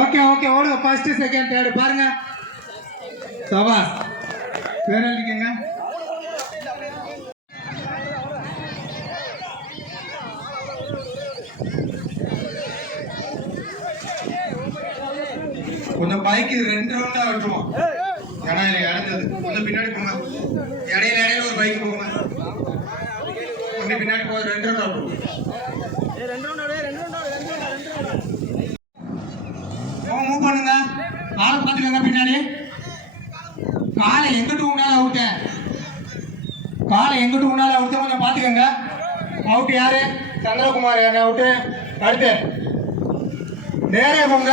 Okay okay ஓடுங்க. First second third பாருங்க. சபாஸ். வேற இருக்கீங்க. கொஞ்சம் பைக் 2 ரவுண்டா விட்டுருவோம். இடையில இறந்தது கொஞ்சம் பின்னாடி போங்க. இடையில ஒரு பைக் போங்க. கொஞ்சம் பின்னாடி போக 2 ரவுண்டா விட்டுருவோம். மூவ் பண்ணுங்க. காலை பார்த்துக்கங்க. பின்னாடி காலை எங்கிட்டு உன்னால அவுட்ட. காலை எங்கிட்டு உன்னால அவுட்ட கொஞ்சம் பார்த்துக்கங்க. அவுட் யாரு? சந்திரகுமார் அவுட்டு. அடுத்து நேரே போங்க.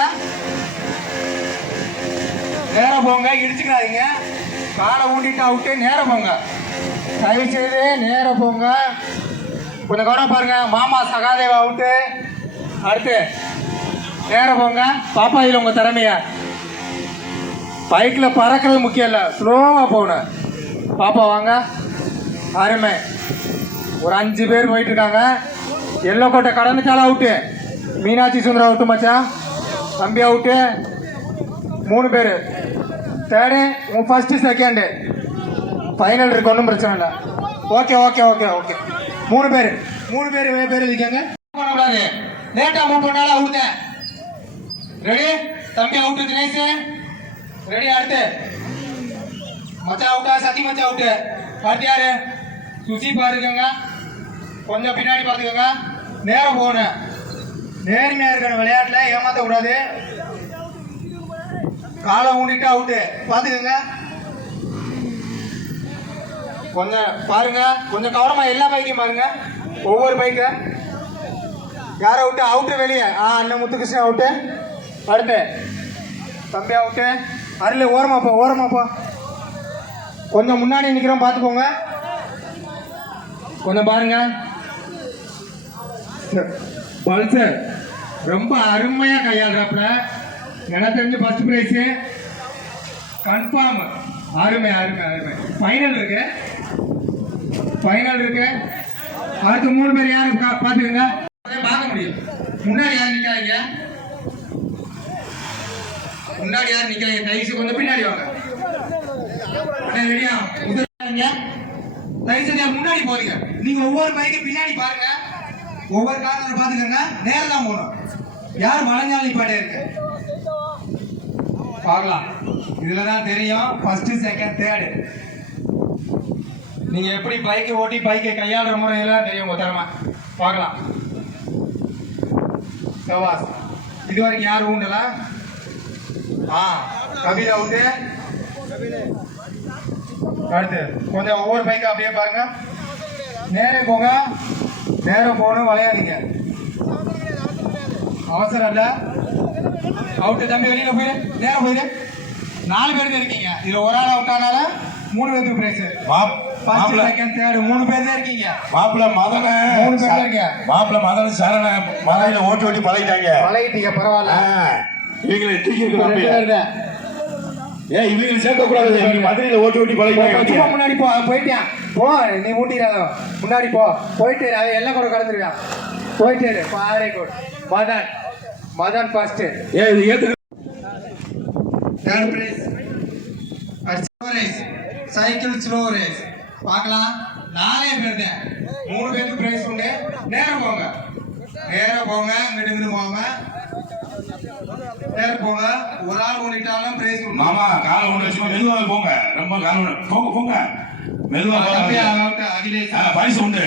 நேர போங்க. இடிச்சுக்காதீங்க. காலை ஊண்டிட்டு அவுட்டு. நேர போங்க. தயவு செய்து நேர போங்க. கொஞ்சம் கவனம் பாருங்க. மாமா சகாதேவா அவுட்டு. அடுத்து நேர போங்க. பாப்பா இதில் உங்கள் திறமைய பைக்கில் பறக்கிறது முக்கியம் இல்லை, ஸ்லோவாக போகணும். பாப்பா வாங்க. அருமை. ஒரு 5 பேர் போயிட்டு இருக்காங்க. எல்லோ கோட்டை கடந்துட்டாலும் அவுட்டு. மீனாட்சி சுந்தரம் அவுட்டு மச்சான். தம்பி அவுட்டு. 3 பேர். தேர்டு ஃபர்ஸ்ட் செகண்டு ஃபைனல் இருக்கு. ஒன்றும் பிரச்சனை இல்லை. ஓகே ஓகே ஓகே ஓகே 3 பேர் இருக்காங்க. பண்ணக்கூடாது. லேட்டாக மூவ் பண்ணாலும் அவுட்டு. ரெடி? தம்பி அவுட்டு. தினேஷ் ரெடி? அடுத்து மச்சா அவுட்டா? சத்தி மச்சா அவுட்டு. அடுத்து யாரு? சுசி பாருங்க. கொஞ்சம் பின்னாடி பார்த்துக்கோங்க. நேரம் போகணும். நேர்மையா இருக்கிற விளையாட்டில் ஏமாற்ற கூடாது. காலை ஊண்டிட்டு அவுட்டு. பார்த்துக்கோங்க. கொஞ்சம் பாருங்க. கொஞ்சம் கவனமா எல்லா பைக்கையும் பாருங்க. ஒவ்வொரு பைக்கு யாரை அவுட்டு? அவுட்டு வெளியே. அண்ணன் முத்துகிருஷ்ணன் அவுட்டு. அடுத்து தம்பி அவுட்டு. அருள் ஓரமாப்பா. கொஞ்சம் முன்னாடி நிற்கிறோம், பார்த்துக்கோங்க. கொஞ்சம் பாருங்க. பல்சர் ரொம்ப அருமையா கையாளுறாப்புல. எனக்கு தெரிஞ்சு ஃபர்ஸ்ட் பிரைஸ் கன்ஃபார்ம். அருமை. ஃபைனல் இருக்கு. அடுத்து 3 பேர் யாரு பார்த்துக்கோங்க. பார்க்க முடியும். முன்னாடி யாரும் நிற்காதீங்க. தைசு கொஞ்சம் பின்னாடி வாங்க. ரெடியா? தைசு முன்னாடி போறீங்க. நீங்க ஒவ்வொரு பைக்கு பின்னாடி பாருங்க. ஒவ்வொரு காரணம் பார்த்துக்கோங்க. நேரம் தான் போகணும். யார் மலைஞாலி பாட்டே இருக்கு பார்க்கலாம். இதுல தான் தெரியும் ஃபர்ஸ்ட் செகண்ட் தேர்டு. நீங்க எப்படி பைக்கை ஓட்டி பைக்கை கையாளுற முறையெல்லாம் தெரியும் உங்க திறமை. பார்க்கலாம். சவாஸ். இது வரைக்கும் யார் ஊண்டல? கபில் அவுட்டு. அடுத்து கொஞ்சம் ஒவ்வொரு பைக்கா அப்படியே பாருங்க. நேரம் போகணும். விளையாடுங்க. அவசரம் இல்லை. அவுட்டு. தம்பி வெளியில போயிரு. நேரம் போயிரு. 4 பேர் தான் இருக்கீங்க. இதுல ஒரு ஆள் அவுட் ஆனால 3 பேருக்கு பிரைஸ். ஃபர்ஸ்ட் செகண்ட் தேர்ட் 3 பேர் தான் இருக்கீங்க. மாப்பிள்ள மதன 3 பேர் இருக்கீங்க. மாப்பிள்ள மதன சரண மலையில ஓட்டி பழகிட்டீங்க. பரவாயில்ல. இவங்களை தூக்கி இவங்களை சேர்க்க கூடாது. மதுரையில ஓட்டி பழகிட்டாங்க. முன்னாடி போயிட்டான். நீ ஊட்டிடாத. முன்னாடி போயிட்டு எல்லாம் கூட கடந்துருக்கான். போயிட்டு very good. Madan first. Third prize cycle slow race. பார்க்கலாம். 4 பேர் தான். 3 பேருக்கு பிரைஸ் உண்டு. நேரம் போங்க. இங்கிட்டு போங்க. நேரம் போங்க. ஒரு ஆள் ஓடிட்டாலும் பிரைஸ் உண்டு. மாமா காலை ஒன்று வச்சு மெதுவாக போங்க. ரொம்ப காலை போங்க. மெதுவாக அகிலேஷ் பரிசு உண்டு.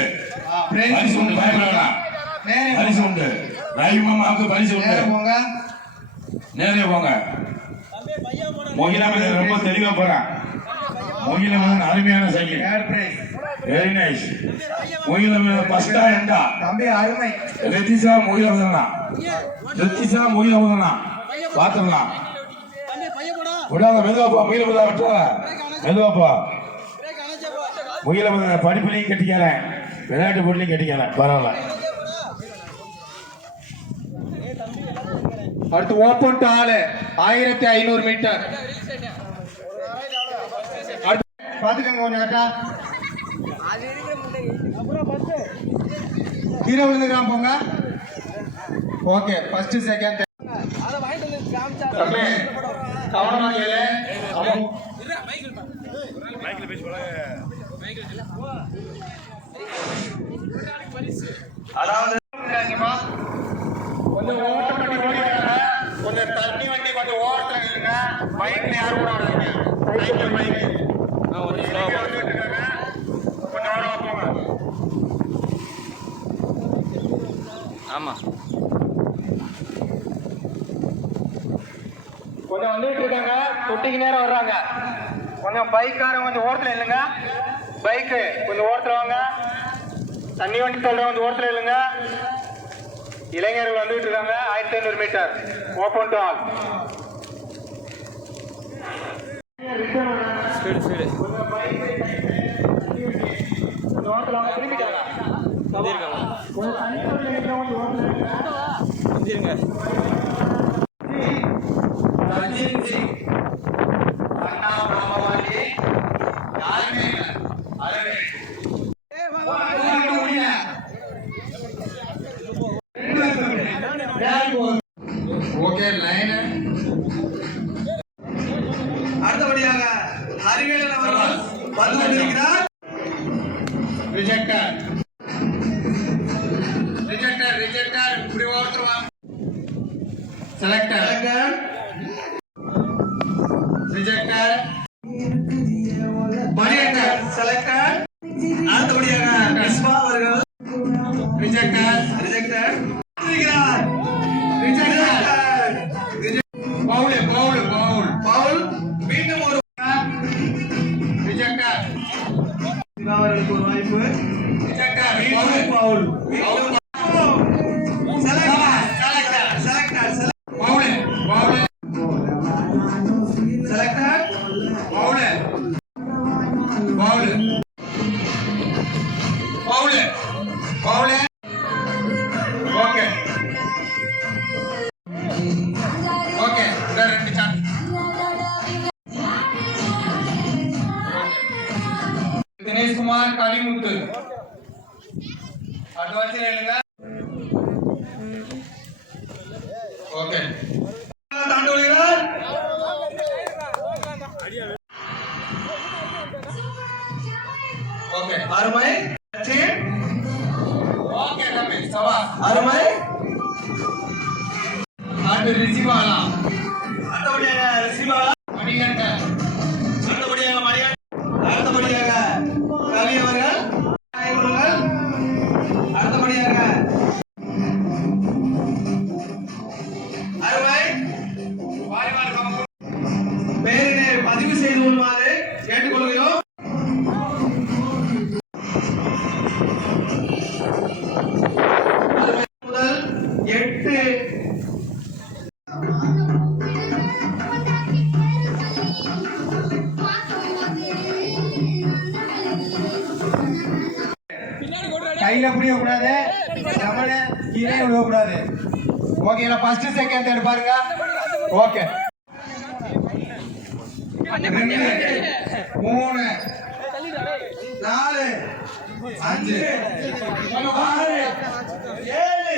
பரிசு உண்டு. பயப்படலாம். பரிசு உண்டு. ரவி மாமாவுக்கு பரிசு உண்டு. நேரே போங்க. மோகிலாமன் ரொம்ப தெளிவா போறான். மோகிலாமன் அருமையான சைக்கிள். Very nice. மோகிலாமன் ஃபர்ஸ்டா எண்டா? தம்பி அருமை. ரெத்திசா மோகிலாமன். பாத்துடலாம். விடாத. மெதுவாப்பா. மெதுவாப்பா. மோகிலாமன் படிப்புலையும் கட்டிக்கிறேன், விளையாட்டு போட்டிலையும் கட்டிக்கிறேன். பரவாயில்ல. அடுத்து ஓப்பன் டால் 1500 மீட்டர். பாத்துக்கங்க கொஞ்சம் கட்டா. கீழே விழுந்துக்கிறான் போங்க. ஓகே ஃபர்ஸ்ட் செகண்ட் தம்பி கவனமா கேளு. அதாவது கொஞ்சம் ஓட்டம் பண்ணி ஓடிடுறாங்க. கொஞ்சம் தண்ணி வண்டி கொஞ்சம் ஓரத்தில் நில்லுங்க. பைக்ல யாரும் ஓடாதீங்க. சைக்கிள் பைக் கொஞ்சம் ஓரமா போங்க. ஆமா கொஞ்சம் வந்துட்டு இருக்காங்க. தொட்டிக்கு நேரம் வர்றாங்க. கொஞ்சம் பைக்காரங்க கொஞ்சம் ஓரத்தில் இல்லைங்க. பைக்கு கொஞ்சம் ஓரத்தில் வாங்க. தண்ணி வண்டி சொல்றவங்க கொஞ்சம் ஓரத்தில் இல்லைங்க. இளைஞர்கள் வந்துட்டு இருக்காங்க. 1500 metre open to all. Speed speed திரும்பிட்டாங்க. வந்துருங்க ரஞ்சித் சிங் அண்ணா ராமவாலி யாருமே இல்லை. அழகு ஓகே லைன். அடுத்தபடியாக அறிவியலன் அவர்கள் வந்து கொண்டிருக்கிறார். ரிஜெக்டர் ரிஜெக்டர் ரிஜெக்டர் இப்படி ஓட்டுருவான். Selector ரிஜெக்டர் மணியண்டர் selector. அடுத்தபடியாக மிஸ்பா அவர்கள் ரிஜெக்டர் ரிஜெக்டர் இருக்கிறார். ரிஜெக்டர் பவுல் பவுல் பவுல் பவுல் மீண்டும் ஒரு ரிஜெக்டர் அவர்களுக்கு ஒரு வாய்ப்பு. ரிஜெக்டர் மீண்டும் foul foul selector selector foul foul selector foul foul foul foul okay okay இந்த ரெண்டு சான்ஸ். தினேஷ் குமார் கலிமுத்து அட்வான்ஸ் எழுங்க. ஓகே தாண்டு வருகிறார். ஓகே அருமை ஓகே தம்பி சவா அருமை. அது ரிசீவ் ஆகலாம். அடுத்தபடியாக ரிசிவா. மணிகண்டன் அடுத்தபடியாக மணியன். அடுத்தபடியாக கவி அவர்கள் கொடுங்கள். அடுத்தபடியாக அருமை பேரினை பதிவு செய்து கொள்ளுமாறு கேட்டுக்கொள்கிறோம். முதல் 8 கையில புடிய கூடாது. நம்மள கீழே விட கூடாது. ஓகேல ஃபர்ஸ்ட் செகண்ட் தேர்ட் பாருங்க. ஓகே 2 3 4 5 6 7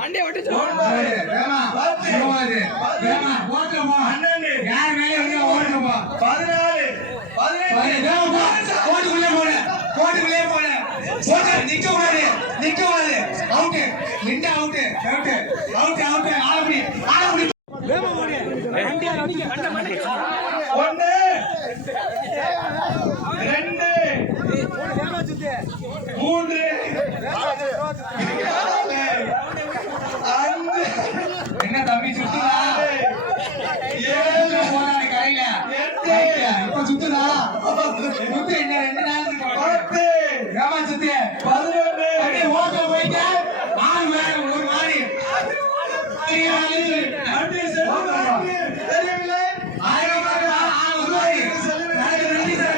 மண்டே விட்டு 9 வேமா 10 வேமா ஓடுமா 12 யார் மேலே வந்து ஓடுமா 14 வேமா கோட்டுக்குள்ளே போல கோட்டுக்குள்ளே போல போட நிக்க கூடாது அவுட் நிண்டா அவுட் ஆளப்படி வேமா ஓடு மண்டே அடிக்க மண்டே 1 2 3 என்ன தம்பி சுத்துதா 7 போறானே கையில இப்ப சுத்துதா சுத்து என்ன 2 நாளுக்கு 10 ஏமா சுத்து 11 அப்படியே ஓட்ட போயிட்டு ஆறு வேற ஒரு மாறி நன்றி செல்வம் தெரியவில்லை. ஆயிரம் ரூபாய் நன்றி சார்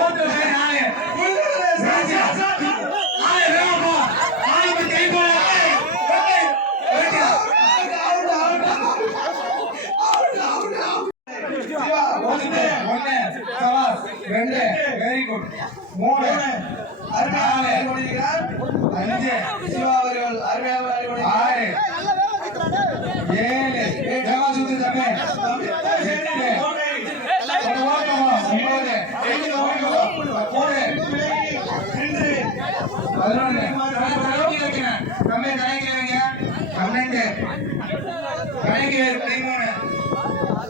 ஓட்ட போய் நாளே வெரி குட் 3 அருமையாக கொண்டிருக்கிறார். 5 சிவா அவர்கள் அருமையாக 6 7 11. தலைக்கு வைக்கிறேன். கம்பி தலைக்கு வைங்க. 12. தலைக்கு 13.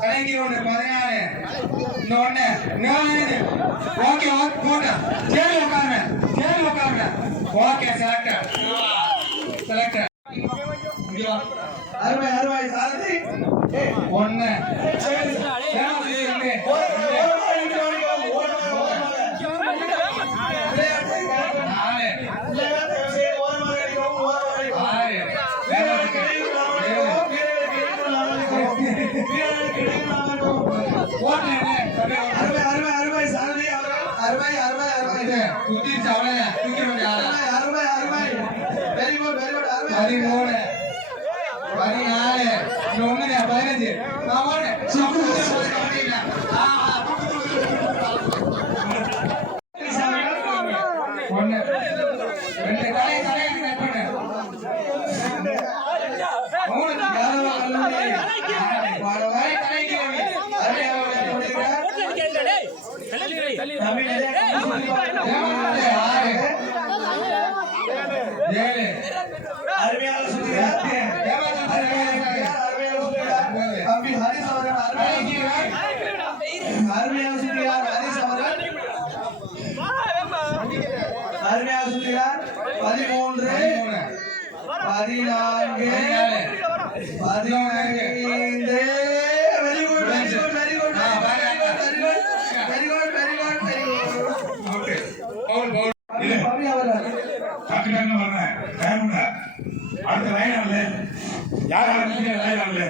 தலைக்கு 1 14. இன்னொன்னு ஓகே போட்ட சேரி உட்காருங்க ஓகே செலக்டர் அருமை அருமை சாரதி ஒன்னு அருமையாக சுத்தியார் தம்பி ஹரிஸ் அவர்கள் அருமையாக சுத்தியார் ஹரிஸ் அவர்கள் அருமையாக சுத்தியார் 13 14 15 வெரி குட் அடுத்த லைன் ஆகல யார் ஆரம்பிச்சு லைன் ஆகல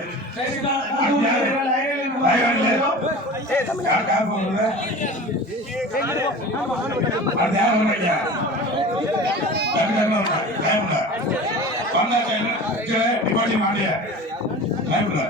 யார் கார் போகல அது யார் வந்தாங்க வந்தா டிபார்ட்டி மாட்டிய லைவ்ல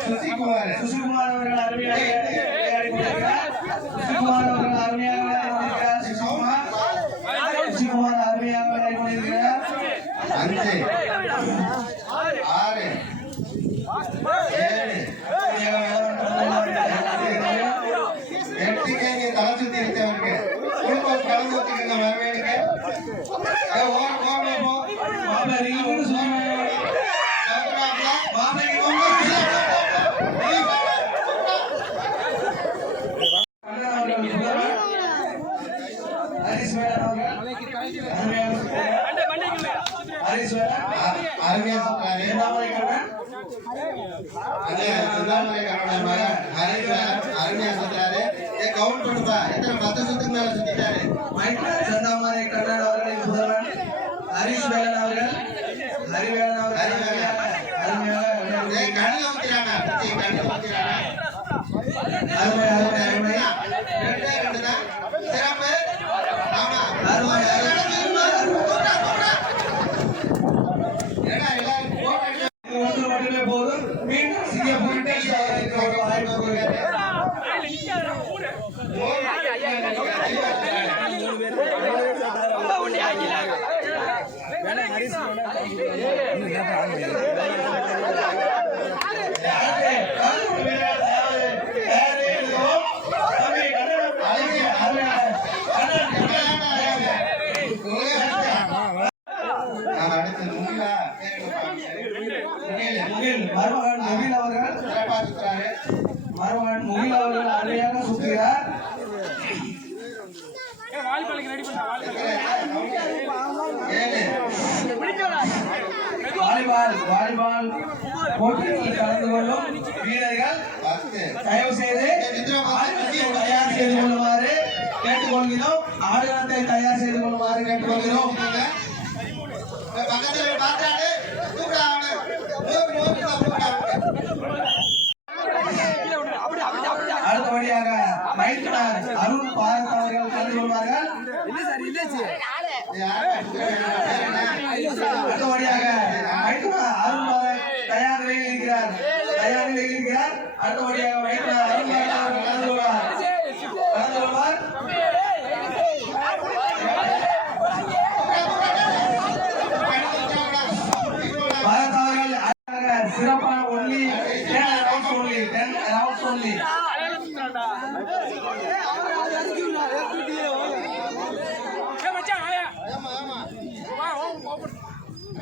சுசிகுமார் அவர்கள் அருமையாக சுசிகுமார் அருமையாக கொண்டிருக்கிறார் 5 6 7 எட்டுக்கே தலை சுத்தி இருக்கவனுக்கு குடும்பம் கலந்து ஊத்திக்கிங்க வரவேனுக்கு கவுண்ட் பண்ணுப்பா எத்தனை 10 சுத்துக்கு மேல சுத்திட்டாரு சந்தாமரை கண்ணன் அவர்களின் புதல்வன் ஹரிஸ் வேலன் அவர்கள் ஹரிவேலன் அவர்கள் கண்ணில் ஊத்திராங்க அருமை அருமை அருமை 2 தான் சிறப்பு ஆமா அருமை ஒன்று மட்டுமே போதும் மீண்டும் சிங்கப்பூர் மருமகன் முகில் அவர்கள் மருமகன் முகில் அவர்கள் அருமையாக சுற்றுகிறார் வாலிபால் போட்டியில் கலந்து கொள்ளும் வீரர்கள் தயவு செய்து தயார் செய்து கொள்ளுமாறு கேட்டுக்கொள்கிறோம். ஆடுகளத்தை தயார் செய்து கொள்ளுமாறு கேட்டுக்கொள்கிறோம்.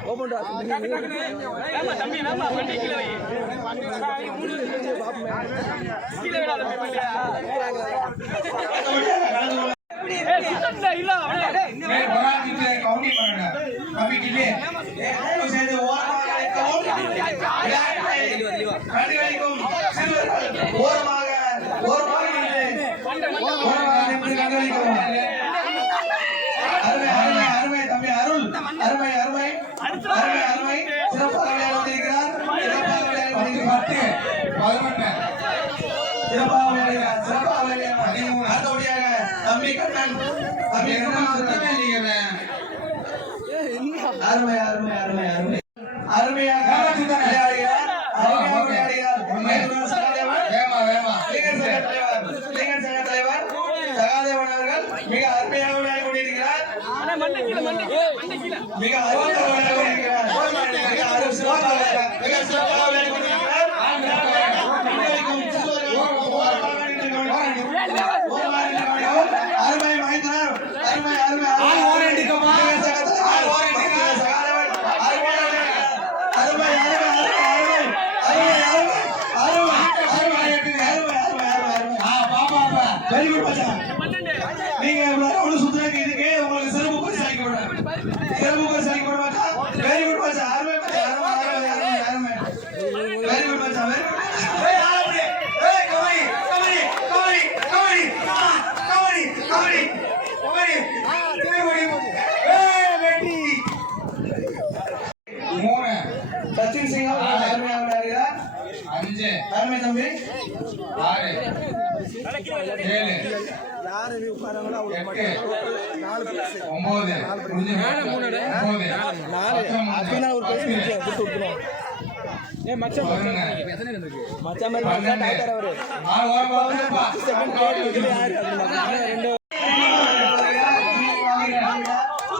ஏமா தம்பி வேமா வண்டி கீழே வை கீழே விடாத வண்டியா ஏய் சுத்தண்டா இல்ல அவளே மேல் வராதிட்டு கவுண்டி பண்ணுங்க கமிட்டிலே சேர்ந்து ஓரமாக கவுண்ட் கண்டுகளிக்கும் சிறுவர்கள் ஓரமாக நின்று கண்டுகளிக்கும் அருமை தம்பி அருள் அருமை சிறப்பாக விளையாடி கொண்டிருக்கிறார் சிறப்பாக விளையாடுகிறார் அடுத்தபடியாக தம்பி கண்ணன் அருமையாக விளையாடுகிறார் இளைஞர் சங்க தலைவர் சகாதேவன் அவர்கள் மிக அருமையாக விளையாடி கொண்டிருக்கிறார் மிக அருமையாக விளையாடி கொண்டிருக்கிறார் அருமை மைந்தனர் வெரி குட் மச்சான் நீங்க எவ்வளவு சுத்தமாக இதுக்கு உங்களுக்கு சிறப்பு பரிசு அளிக்கப்படும் மச்சான் வெரி குட் மச்சான் அருமை மச்சான் அருமை வெரி குட் மச்சான் வெரி குட் சச்சின் சிங் அருமையாக விளையாடுகிறார் 5 அருமை தம்பி 6 7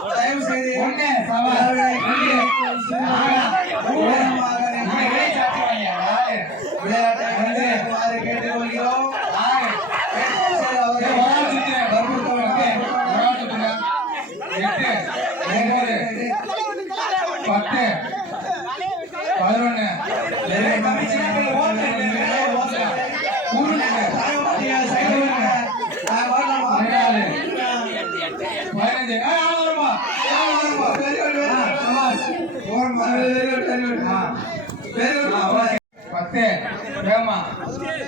தயவு செய்து விளையாட்டை கேட்டுக்கொள்கிறோம்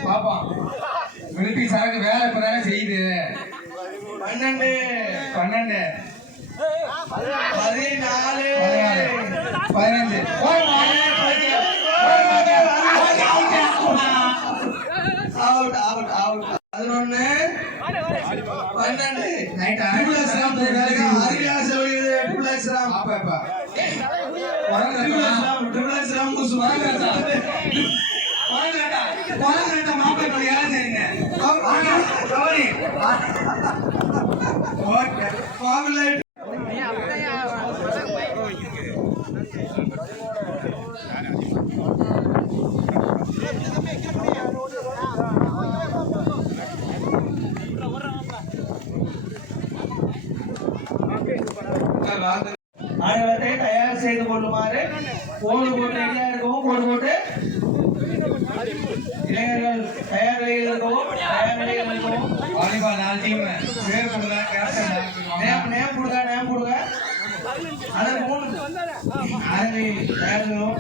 பாப்பா மிலிட்டரி சரக்கு வேலை இப்பதானே செய்யுது 12 14 15 ஆடுகளத்தை தயார் செய்து கொள்ளுமாறு கோடு போட்டு ரெடியா இருக்கவும் கோடு போட்டு இளைஞர்கள் தயார் நிலையில் இருக்கவும் வாலிபால் 4 டீம் பேர் கொடுங்க கேப்டன் நேம் கொடுங்க அதற்கு 3 ஆரம்பி தயார் செய்யணும்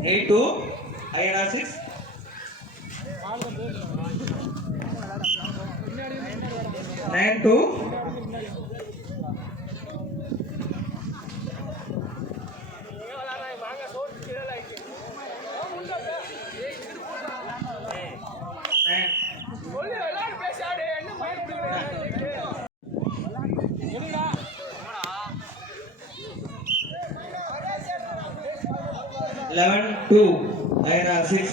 A2 INR 6 9-2 11 11-2. INR 6.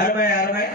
அருமை அருமை.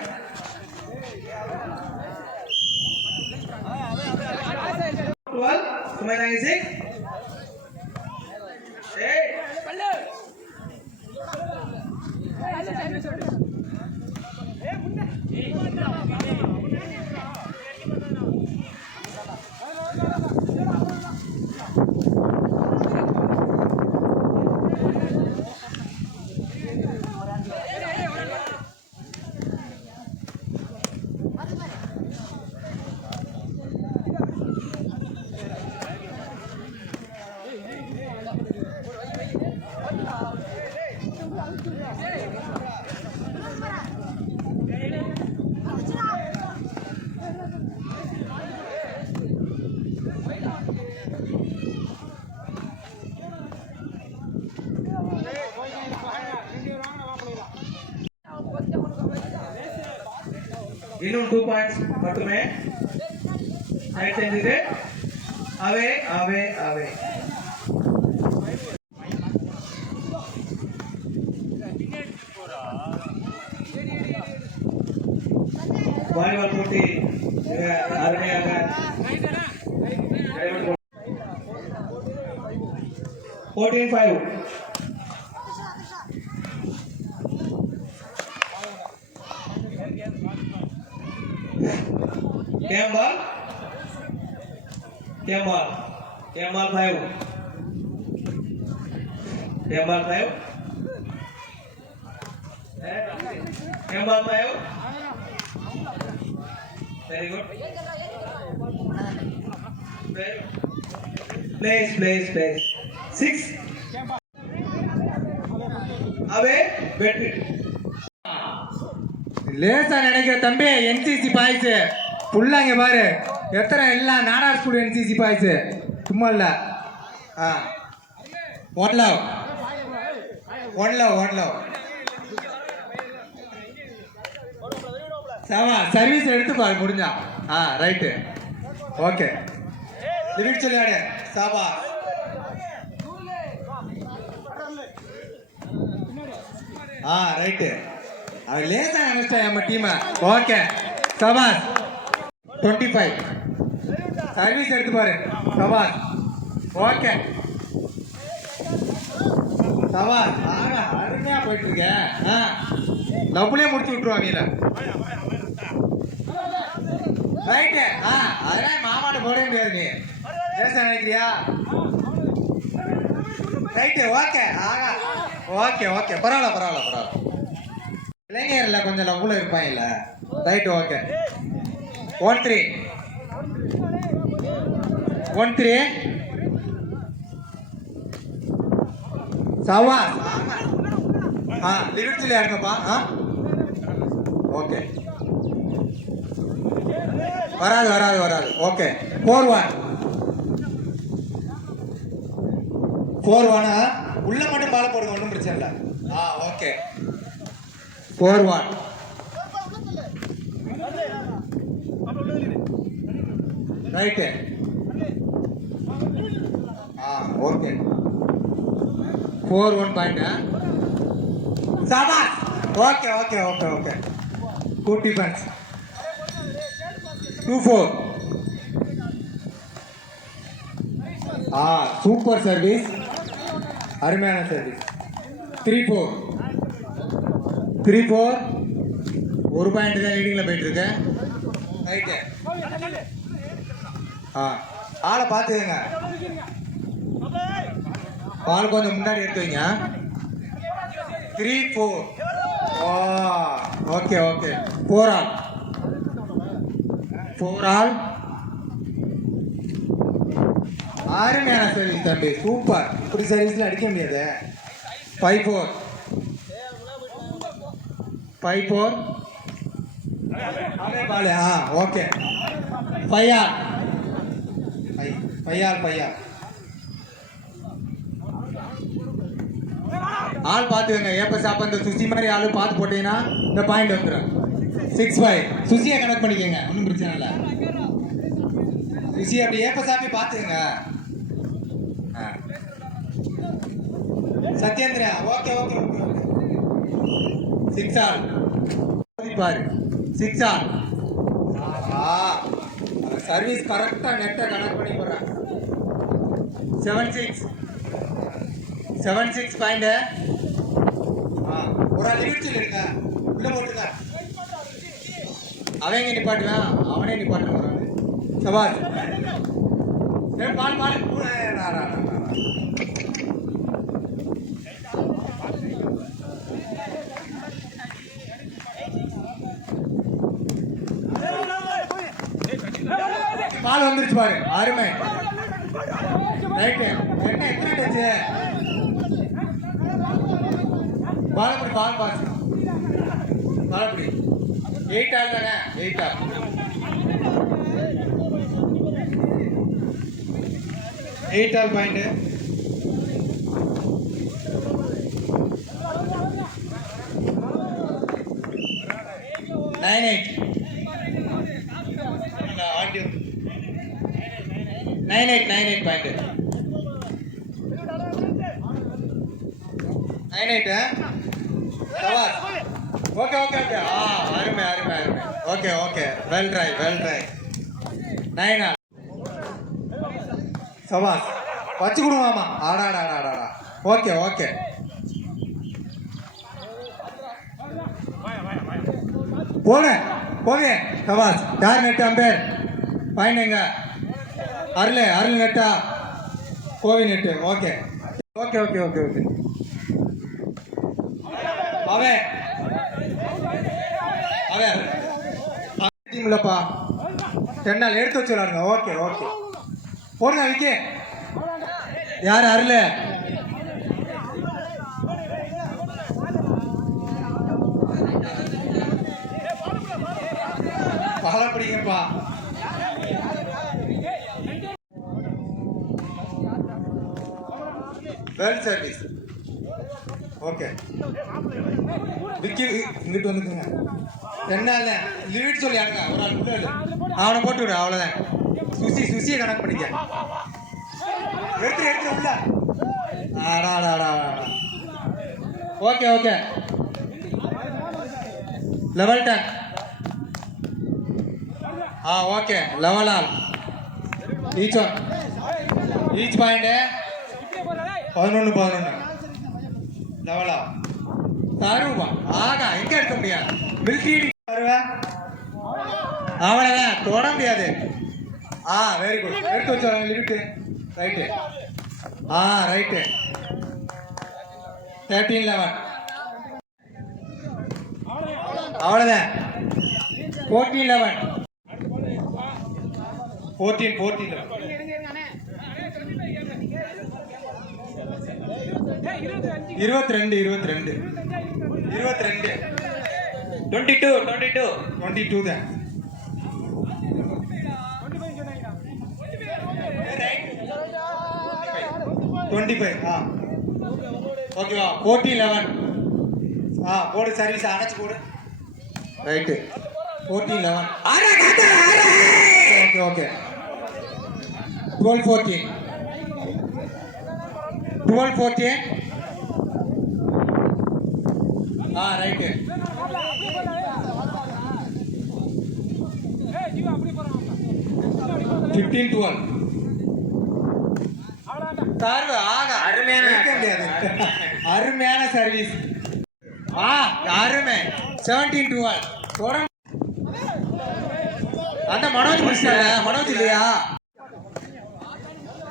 இன்னும் 2 பாயிண்ட்ஸ் மட்டுமே. ரைட் செஞ்சுது. அவே அவே அவே. வாலிபால் போட்டி மிக அருமையாக 14-5. Kemal 5. Kemal 5. Very good. Place. 6. Away, bet. லேசா நினைக்கிற தம்பி என்சிசி பாய்ஸ் புள்ளாங்க பாரு எத்தனை எல்லாம் நாடார் ஸ்கூல் என்சிசி பாய்ஸ் சும்மா இல்ல. ஒன் லவ் சவா சர்வீஸ் எடுத்து பாரு முடிஞ்சா. ரைட்டு ஓகே லிமிட் சொல்லியாடு சாபா. ரைட்டு அவன் லேசா நினைச்சிட்டா நம்ம டீமை. ஓகே சபாஸ் 25 சர்வீஸ் எடுத்து பாரு சபாஸ். ஓகே சபாஸ் அருமையா போயிட்டு இருக்க. லவ்லயே முடிச்சு விட்டுருவாங்க. ரைட்டு அதெல்லாம் மாமாட்ட போட முடியாது. நீ லேசா நினைக்கிறியா? ரைட்டு ஓகே ஓகே பரவாயில்ல. இளைஞர்ல கொஞ்சம் லவ்ல இருப்பாங்கல்ல. ரைட் ஓகே 1-3 சவா. லிமிட்ல இருங்கப்பா. ஓகே வராது. ஓகே 4-1 உள்ள மட்டும் பால போடுங்க, ஒன்றும் பிரச்சனை இல்லை. ஓகே 4-1. Right okay 4-1 point. சாபாஸ். Okay good defence. 2-4. Super service, அருமையான சர்வீஸ். 3-4 ஒரு பாயிண்ட் தான் லீடிங்ல போயிட்டு இருக்கேன். ரைட்டு ஆளை பார்த்துக்கங்க. பால் கொஞ்சம் முன்னாடி எடுத்து வைங்க. 3-4. ஓகே 4 ஆல் அருமையான சர்வீஸ் தம்பி, சூப்பர். இப்படி சர்வீஸ்ல அடிக்க முடியாது. 5-4 5-4 அவன் பாலு. ஓகே. 5-6 ஆள் பார்த்துக்கங்க. ஏப்ப சாப்ப இந்த சுசி மாதிரி ஆளு பார்த்து போட்டீங்கன்னா இந்த பாயிண்ட் வந்துடும். 6-5 சுசியை கனெக்ட் பண்ணிக்கோங்க, ஒன்றும் பிரச்சனை இல்லை. சுசி அப்படி ஏப்ப சாப்பி பார்த்துக்கங்க. Satyendra okay okay okay okay. 6-ஆல் பாரு. 6-ஆல் சர்வீஸ் கரெக்டாக நெட்டை கனெக்ட் பண்ணி போடுறேன். 7-6 பாயிண்ட். ஒரு லிமிட் சொல்லிருக்க, உள்ள போட்டுருக்க. அவங்க நிப்பாட்டுவேன், அவனே நிப்பாட்டுவான். சபாஸ். பால் பால் பால் வந்துருச்சு பாரு. அருமை. ரைட்டு. என்ன எத்தனை டச்சு? பாலப்படி பால் பாஸ். பாலப்படி 8-ஆல் தானே? 8-ஆல். 8-ஆல் பாயிண்ட். Nine 8 point. 9-8 சவாஸ். Okay okay okay. அருமை அருமை அருமை. ஓகே ஓகே, வெல் ட்ரை 9-ஆல் சவாஸ். வச்சு கொடுமாமா. ஆடாடாடாடா. Okay okay. போங்க சவாஸ். யார் நெட்டு அம்பேர்? பாயிண்ட் எங்க? அருள் நெட்டா? கோவி net. Okay okay okay okay okay. அவன் டீம்லப்பா 10-ஆல் எடுத்து வச்சு விளாடுங்க. Okay okay. போடுங்க விக்கே. யார்? அருள். பகல பிடிங்கப்பா. Well service. ஓகே விக்கி இங்கிட்டு வந்துக்குங்க. 10-ஆல் லிமிட் சொல்லி அனுங்க. ஒரு ஆள் உள்ள அவனை போட்டு விடு. அவ்வளோதான். சுசியை கனெக்ட் பண்ணிக்க. எடுத்து உள்ள. Okay okay. லெவல் 10. ஓகே. 11-ஆல் ஈச் பாயிண்ட் 11 லெவலா தருவா. எங்க எடுக்க முடியாது. மில்டி தருவேன். அவ்வளோதான், தொட முடியாது. Very good. எடுத்து வச்சு லிமிட்டு. ரைட்டு. ரைட்டு. 13-11 அவ்வளோதான். 14-11 14-11 22 22 தான். ஓகேவா? 14-11 போடு. சர்வீஸ் அணைச்சு போடு. ரைட்டு. 14-11 okay okay. 12-14 ரைட்டு. 15-12 அருமையான சர்வீஸ். அருமை. 17-12 அந்த மனோஜ் முடிச்சாங்க. மனோஜ் இல்லையா?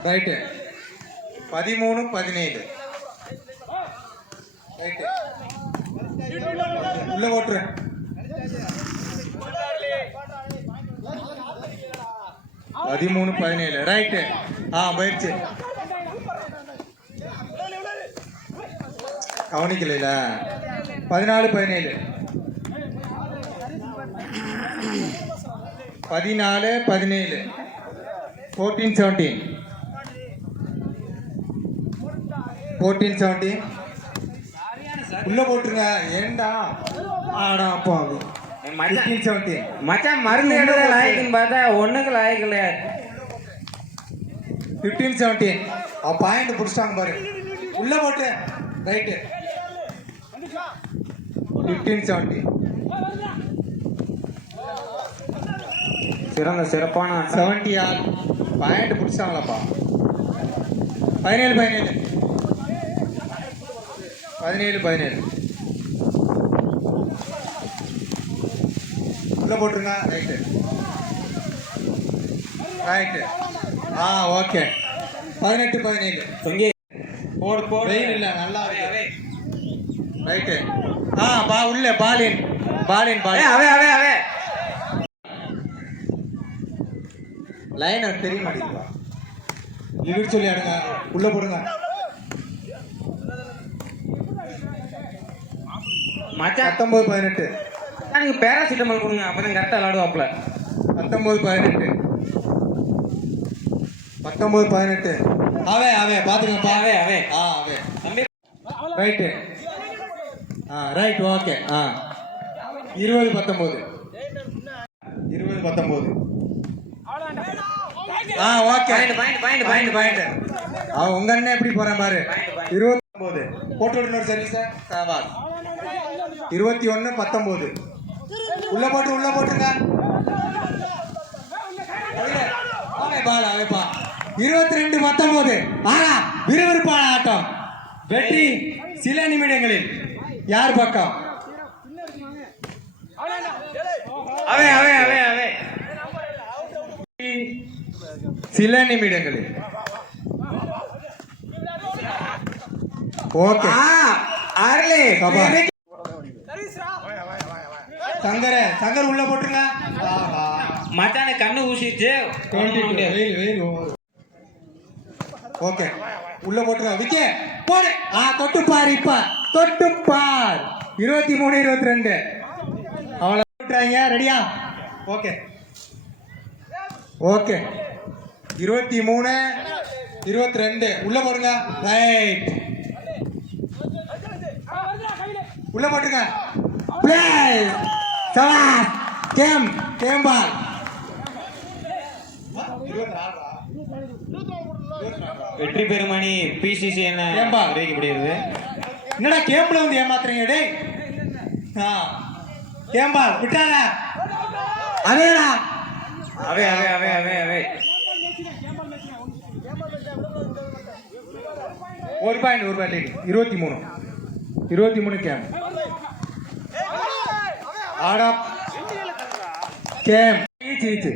ரைட்டு. 13-17 ரைட்டு. உள்ள ஓட்டுரு. 13-17 ரைட்டு. போயிடுச்சு. கவனிக்கல. 14-17 14-17 14-17 14-17 உள்ள போட்டுருங்க. ஏண்டா ஆடா அப்பா 15-17 மச்சான் மருந்து எடுத்த லாய்க்குன்னு பார்த்தா ஒண்ணுக்கு லாய்க்கு இல்லையா? 15-17 அவன் பாயிண்ட் பிடிச்சிட்டாங்க பாரு. உள்ள போட்டு ரைட்டு 15-17 சிறப்பான 70 ஆல் பாயிண்ட் பிடிச்சாங்களாப்பா. 17-17 உள்ள போட்டுருங்க. ரைட்டு ஓகே 18-17 தொங்கி போடு போடு. வெயில் இல்லை, நல்லா இருக்கு. ரைட்டு உள்ள பாலின் அவே அவே அவே லைன் தெரிய மாட்டேங்குதுப்பா. இவர் சொல்லி ஆடுங்க. உள்ள போடுங்க. மச்சான் 19-18 நீங்க பேராசிட்டமால் கொடுங்க, அப்பதான் கரெக்டா விளாடுவாப்ல. 19-18 அவே பாத்துக்கங்கப்பா. அவே அவே தம்பி right right okay 20-19 okay point அவன் உங்க அண்ணன் எப்படி போறான் பாரு. 29 போட்டு இன்னொரு சர்வீஸ் 21-19 உள்ள போட்டுருங்க. பால் அவைப்பா 22-19 விறுவிறுப்பான ஆட்டம். வெற்றி சில நிமிடங்களில் யார் பக்கம்? அவே அவே அவே அவே சில நிமிடங்களில். ஓகே அருளே சங்கர் உள்ள போட்டுருங்க. மச்சான கண்ணு ஊசிச்சு. ஓகே உள்ள போட்டுருங்க. விக்கே போடு. தொட்டுப்பார். இப்ப தொட்டுப்பார் 23-22 அவளை விட்டுறாங்க. ரெடியா? ஓகே 23-22 உள்ள போடுங்க. ரைட் உள்ள போட்டுருங்க. பிளே சவாஸ் கேம் பால். வெற்றி பெருமணி பிசிசி என்ன ஏம்பா? அறிவிக்கப்படுகிறது. என்னடா கேம்ல வந்து ஏமாத்துறீங்க டேய். கேம்பால் விட்டாத. அதேடா அவே அவே அவே அவே அவே ஒரு பாயிண்ட் 23 கேம் ஆடா கேம் ஈச்சு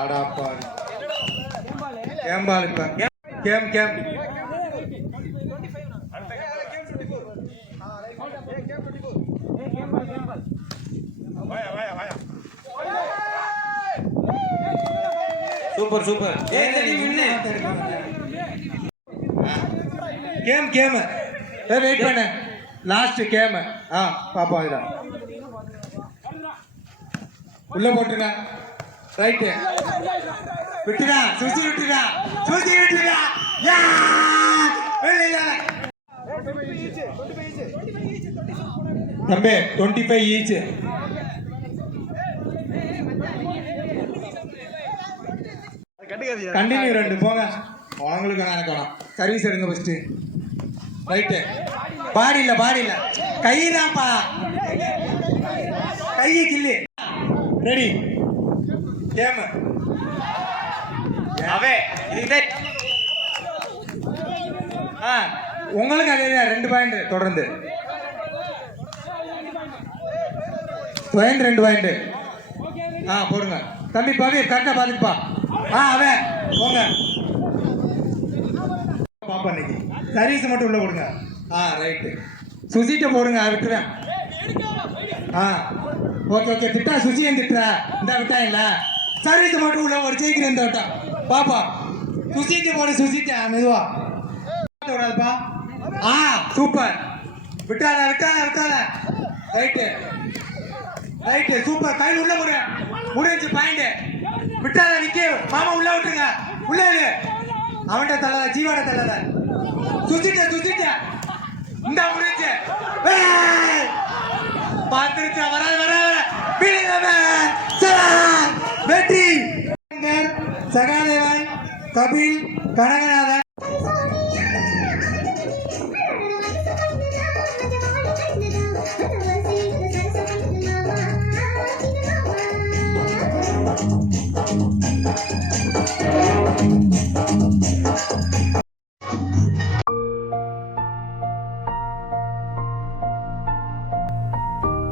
ஆடா பாரு கேம்பால். இப்ப கேம் சூப்பர் கேம் வெயிட் பண்ண. லாஸ்ட் கேம் பாப்பா இதான் உள்ள போட்டுருங்க. ரைட்டு விட்டுடா. சுசி விட்டுடா. தம்பி 25 ஈச். கண்டினியூ 2 போங்க. அவங்களுக்கு நினைக்கணும். சர்வீஸ் எடுங்க ஃபர்ஸ்ட். ரைட்டு பாடி இல்ல கைதான்ப்பா. கை கில்லு. ரெடி கேம் அவே இதே உங்களுக்கு அதே 2 பாயிண்ட் தொடர்ந்து 2 பாயிண்ட் போடுங்க. தம்பி பவி கரெக்டா பாத்துப்பா. அவன் போங்க பாப்பா. இன்னைக்கு சர்வீஸ் மட்டும் உள்ள போடுங்க. ரைட்டு சுசிட்ட போடுங்க. விட்டுறேன். ஓகே திட்டா சுசியன் திட்டுற இந்த விட்டா இல்ல சர்வீஸ் மட்டும் உள்ள ஒரு ஜெயிக்கிறேன் இந்த வட்டம் பாப்பா சுசிட்டு போன சுசிட்டு மெதுவா வராதுப்பா ஆ சூப்பர் விட்டாத ரைட்டு சூப்பர் கையில் உள்ள முடிஞ்சு பாயிண்ட் விட்டாத நிக்க மாமா உள்ள விட்டுருங்க உள்ள அவன்கிட்ட தள்ளத ஜீவாட தள்ளத சுத்திட்ட இந்த முடிஞ்சு பாத்துருச்சா வர வெற்றி சகாதேவன் கபில் கனகநாதன் Thank you.